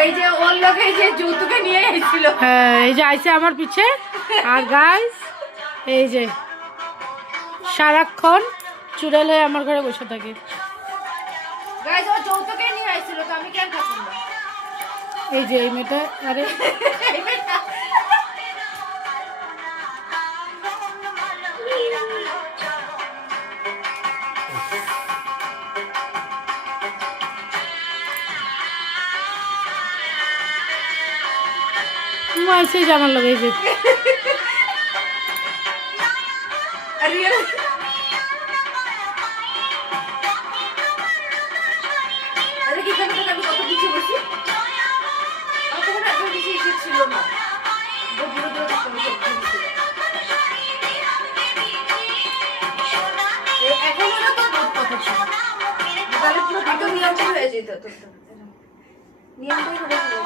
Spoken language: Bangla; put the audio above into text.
এই যে ওর লোকে যে যৌতুকে নিয়ে এসেছিল। হ্যাঁ এই যে আইছে আমার পিছে। আর গাইস এই যে সারাক্ষণ চুড়েল হয়ে আমার ঘরে বসে থাকে। গাইস ও যৌতুকে নিয়ে এসেছিল, তো আমি কেন থাকবো না? এই যে এই মেয়েটা, আরে আইসে জানার লাগে এই যে রিয়েল আরে কি জানো তো আমি কত কিছু বলছি, আমার তো মনে হয় কিছু ইস্যু ছিল না, দূরে দূরে থাকতে আমি সব কিছু ছিল। এখন ওরা তো বহুত কথা ছিল, তাহলে পুরো ভিডিও নিয়মটাই হয়ে যেত, নিয়মটাই হয়ে যেত।